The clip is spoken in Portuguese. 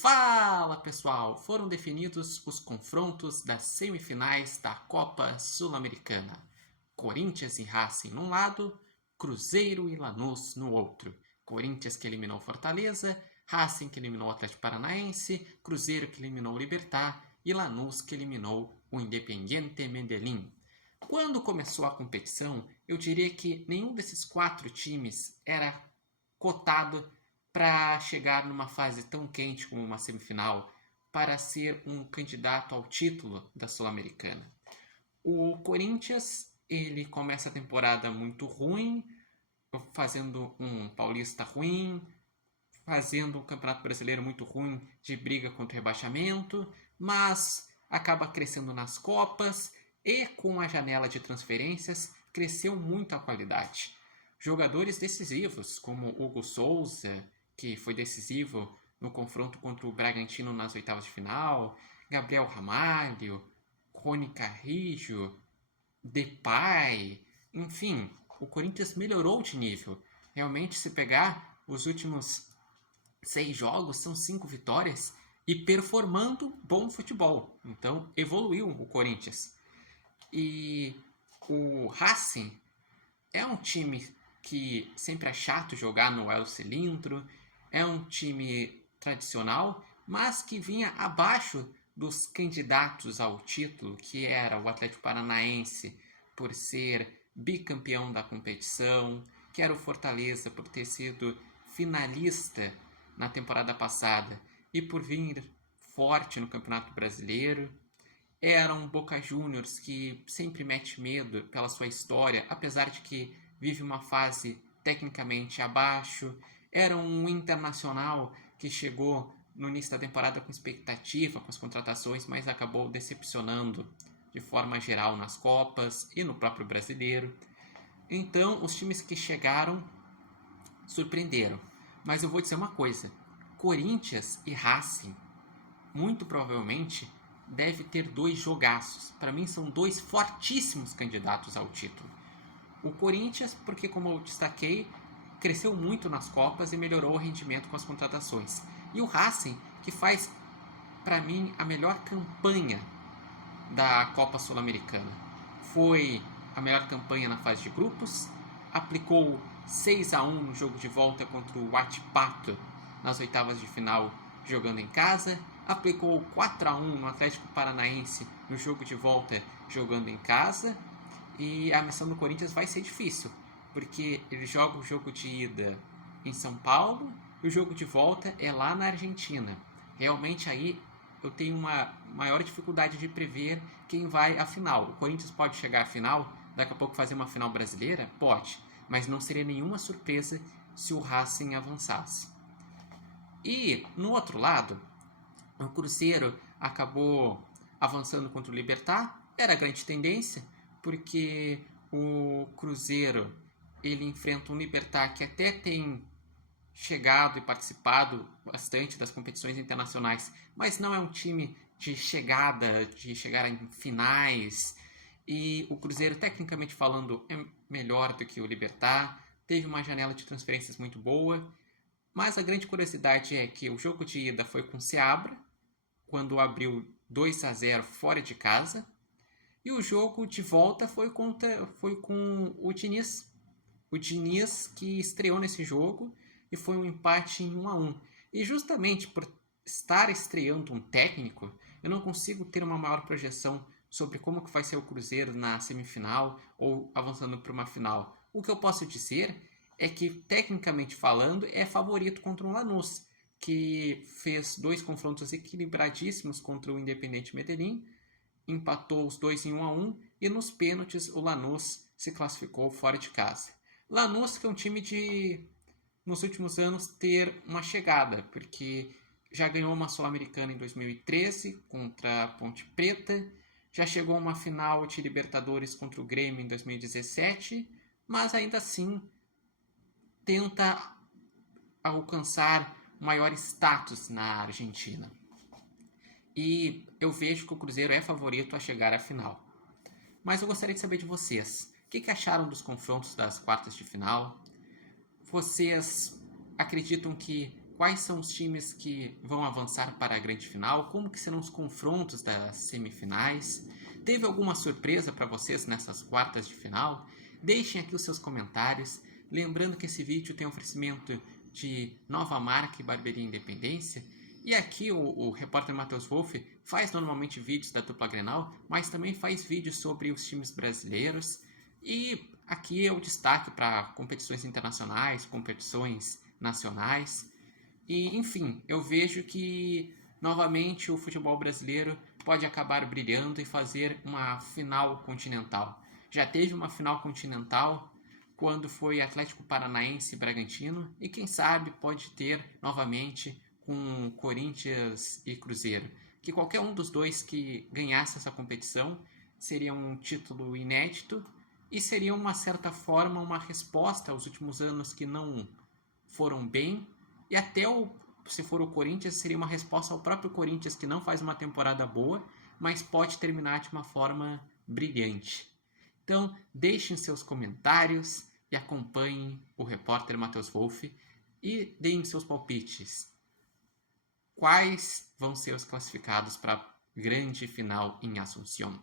Fala pessoal, foram definidos os confrontos das semifinais da Copa Sul-Americana. Corinthians e Racing num lado, Cruzeiro e Lanús no outro. Corinthians que eliminou Fortaleza, Racing que eliminou o Atlético Paranaense, Cruzeiro que eliminou o Libertad e Lanús que eliminou o Independiente Medellín. Quando começou a competição, eu diria que nenhum desses quatro times era cotado para chegar numa fase tão quente como uma semifinal, para ser um candidato ao título da Sul-Americana. O Corinthians, ele começa a temporada muito ruim, fazendo um paulista ruim, fazendo um campeonato brasileiro muito ruim de briga contra o rebaixamento, mas acaba crescendo nas Copas e com a janela de transferências cresceu muito a qualidade. Jogadores decisivos como Hugo Souza, que foi decisivo no confronto contra o Bragantino nas oitavas de final, Gabriel Ramalho, Rony Carrillo, Depay, enfim, o Corinthians melhorou de nível. Realmente, se pegar os últimos 6 jogos, são 5 vitórias e performando bom futebol. Então, evoluiu o Corinthians. E o Racing é um time que sempre é chato jogar no El Cilindro, é um time tradicional, mas que vinha abaixo dos candidatos ao título, que era o Atlético Paranaense, por ser bicampeão da competição, que era o Fortaleza por ter sido finalista na temporada passada e por vir forte no Campeonato Brasileiro. Era um Boca Juniors que sempre mete medo pela sua história, apesar de que vive uma fase tecnicamente abaixo. Era um Internacional que chegou no início da temporada com expectativa, com as contratações, mas acabou decepcionando de forma geral nas Copas e no próprio Brasileiro. Então, os times que chegaram surpreenderam. Mas eu vou dizer uma coisa: Corinthians e Racing, muito provavelmente, deve ter 2 jogaços. Para mim, são 2 fortíssimos candidatos ao título. O Corinthians, porque, como eu destaquei, cresceu muito nas Copas e melhorou o rendimento com as contratações. E o Racing, que faz, para mim, a melhor campanha da Copa Sul-Americana. Foi a melhor campanha na fase de grupos, aplicou 6-1 no jogo de volta contra o Huachipato nas oitavas de final jogando em casa, aplicou 4-1 no Atlético Paranaense no jogo de volta jogando em casa, e a missão do Corinthians vai ser difícil, porque ele joga o jogo de ida em São Paulo e o jogo de volta é lá na Argentina. Realmente aí eu tenho uma maior dificuldade de prever quem vai à final. O Corinthians pode chegar à final, daqui a pouco fazer uma final brasileira? Pode, mas não seria nenhuma surpresa se o Racing avançasse. E, no outro lado, o Cruzeiro acabou avançando contra o Libertad. Era a grande tendência, porque o Cruzeiro ele enfrenta um Libertad que até tem chegado e participado bastante das competições internacionais, mas não é um time de chegada, de chegar em finais. E o Cruzeiro, tecnicamente falando, é melhor do que o Libertad, teve uma janela de transferências muito boa, mas a grande curiosidade é que o jogo de ida foi com o Seabra, quando abriu 2-0 fora de casa, e o jogo de volta foi com o Diniz. O Diniz que estreou nesse jogo e foi um empate em 1-1. E justamente por estar estreando um técnico, eu não consigo ter uma maior projeção sobre como que vai ser o Cruzeiro na semifinal ou avançando para uma final. O que eu posso dizer é que, tecnicamente falando, é favorito contra o Lanús, que fez 2 confrontos equilibradíssimos contra o Independiente Medellín, empatou os 2 em 1-1 e nos pênaltis o Lanús se classificou fora de casa. Lanús que é um time de, nos últimos anos, ter uma chegada, porque já ganhou uma Sul-Americana em 2013 contra a Ponte Preta, já chegou a uma final de Libertadores contra o Grêmio em 2017, mas ainda assim tenta alcançar maior status na Argentina. E eu vejo que o Cruzeiro é favorito a chegar à final. Mas eu gostaria de saber de vocês. O que acharam dos confrontos das quartas de final? Vocês acreditam que quais são os times que vão avançar para a grande final, como que serão os confrontos das semifinais. Teve alguma surpresa para vocês nessas quartas de final? Deixem aqui os seus comentários. Lembrando que esse vídeo tem oferecimento de Nova Marca e Barbearia Independência. E aqui o repórter Matheus Wolff faz normalmente vídeos da dupla Grenal, mas também faz vídeos sobre os times brasileiros. E aqui é o destaque para competições internacionais, competições nacionais. E, enfim, eu vejo que novamente o futebol brasileiro pode acabar brilhando e fazer uma final continental. Já teve uma final continental quando foi Atlético Paranaense e Bragantino, e quem sabe pode ter novamente com Corinthians e Cruzeiro. Que qualquer um dos dois que ganhasse essa competição seria um título inédito e seria, uma certa forma, uma resposta aos últimos anos que não foram bem, e até se for o Corinthians, seria uma resposta ao próprio Corinthians, que não faz uma temporada boa, mas pode terminar de uma forma brilhante. Então, deixem seus comentários e acompanhem o repórter Matheus Wolff e deem seus palpites. Quais vão ser os classificados para a grande final em Assunção?